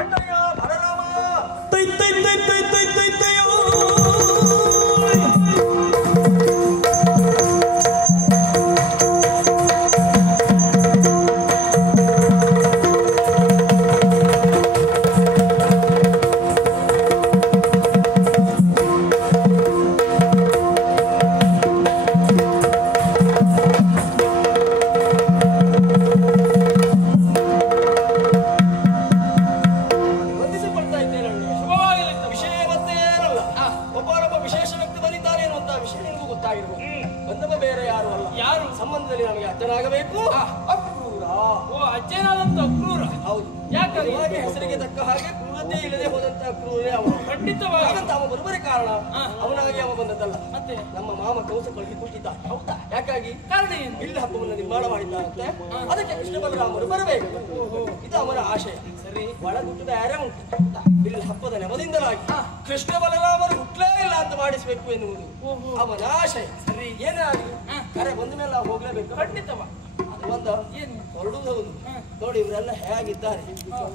ಅಣ್ಣಯ್ಯ ಬಲರಾಮ ತೈ ತೈ ತೈ ತೈ ತೈ ತೈ ತೈಯೋ ಸಂಬಂಧದಲ್ಲಿ ನಮಗೆ ಅಜ್ಜನಾಗಬೇಕು. ಅಕ್ರೂರ. ಓ, ಅಜ್ಜನಾದಂತ ಅಕ್ರೂರ. ಹೌದು. ಯಾಕಂದ್ರೆ ಹೆಸರಿಗೆ ತಕ್ಕ ಹಾಗೆ ಕ್ರೂರತೆ ಇಲ್ಲದೆ ಹೋದಂತ ಕ್ರೂರೇ ಅವನು. ಖಂಡಿತವಾಗಿ ಅವ ಬರುವರೆ ಕಾರಣ ಅವನಾಗಿ ಅವ ಬಂದದ್ದಲ್ಲ. ಮತ್ತೆ ನಮ್ಮ ಮಾಮ ಕೌಸ ಕಳಿಸಿ ಕೊಟ್ಟಿದ್ದ. ಹೌದಾ? ಯಾಕಾಗಿ? ಕಾರಣ ಏನು? ಬಿಲ್ಲು ಹಬ್ಬವನ್ನು ನಿರ್ಮಾಣ ಮಾಡಿದ್ದಾರಂತೆ. ಅದಕ್ಕೆ ಕೃಷ್ಣ ಬಲರಾಮರು ಬರಬೇಕು. ಇದು ಅವರ ಆಶಯ. ಸರಿ. ಒಳಗುಟ್ಟದ ಯಾರೇ ಉಂಟು. ಬಿಲ್ಲು ಹಬ್ಬದ ನೆವದಿಂದಲಾಗಿ ಕೃಷ್ಣ ಬಲರಾಮರು ಹುಟ್ಟಲೇ ಇಲ್ಲ ಅಂತ ಮಾಡಿಸಬೇಕು ಎನ್ನುವುದು ಅವನ ಆಶಯ. ಸರಿ. ಏನೇ ಆಗಲಿ ಕರೆ ಬಂದ ಮೇಲೆ ನಾವು ಹೋಗ್ಲೇಬೇಕು. ಖಂಡಿತವ. ಅದು ಒಂದು ಏನು ಹೊರಡುವುದು ಹೌದು. ನೋಡಿ ಇವರೆಲ್ಲ ಹೇಗಿದ್ದಾರೆ.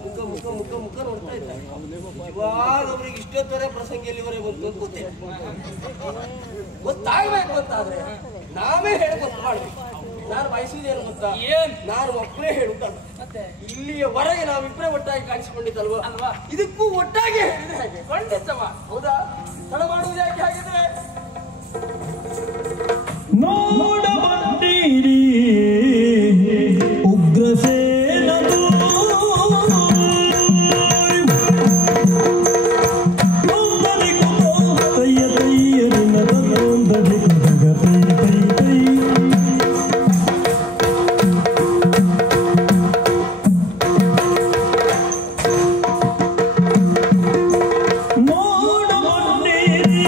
ಮುಖ ಮುಖ ಮುಖ ಮುಖ ನೋಡ್ತಾ ಇದ್ದಾರೆ. ಇವಾಗ ಅವ್ರಿಗೆ ಇಷ್ಟೊತ್ತರ ಪ್ರಸಂಗಿಯಲ್ಲಿ ಇವರೇ ಬಂತು ಅಂತ ಗೊತ್ತಿಲ್ಲ. ಗೊತ್ತಾಗಬೇಕು ಅಂತಾದ್ರೆ ನಾವೇ ಹೇಳಿ ಗೊತ್ತು ಮಾಡ್ಬೇಕು. ನಾನು ಬಯಸುವುದೇನು ಗೊತ್ತಾ? ನಾನು ಒಬ್ಬರೇ ಹೇಳುವುದಲ್ಲ. ಇಲ್ಲಿಯವರೆಗೆ ನಾವಿಬ್ಬರೇ ಒಟ್ಟಾಗಿ ಕಾಣಿಸಿಕೊಂಡಿದ್ದಲ್ವಾ ಅಲ್ವಾ? ಇದಕ್ಕೂ ಒಟ್ಟಾಗಿ ಹೇಳಿದ್ರೆ ಹಾಗೆ ಖಂಡಿತವ. ಹೌದಾ? ತಡ ಮಾಡುವುದು ಯಾಕೆ ಹಾಗಿದ್ರೆ? ನೋಡ ಬಂದಿರಿ ಉಗ್ರಸೇನದು ತಯ್ಯ ತಯ್ಯರಿನ ತಗೊಂದಡಿ ತೈ ತೈ ತೈ ನೋಡ ಬಂದಿರಿ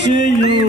ಇಚ್ಛೆಯೋ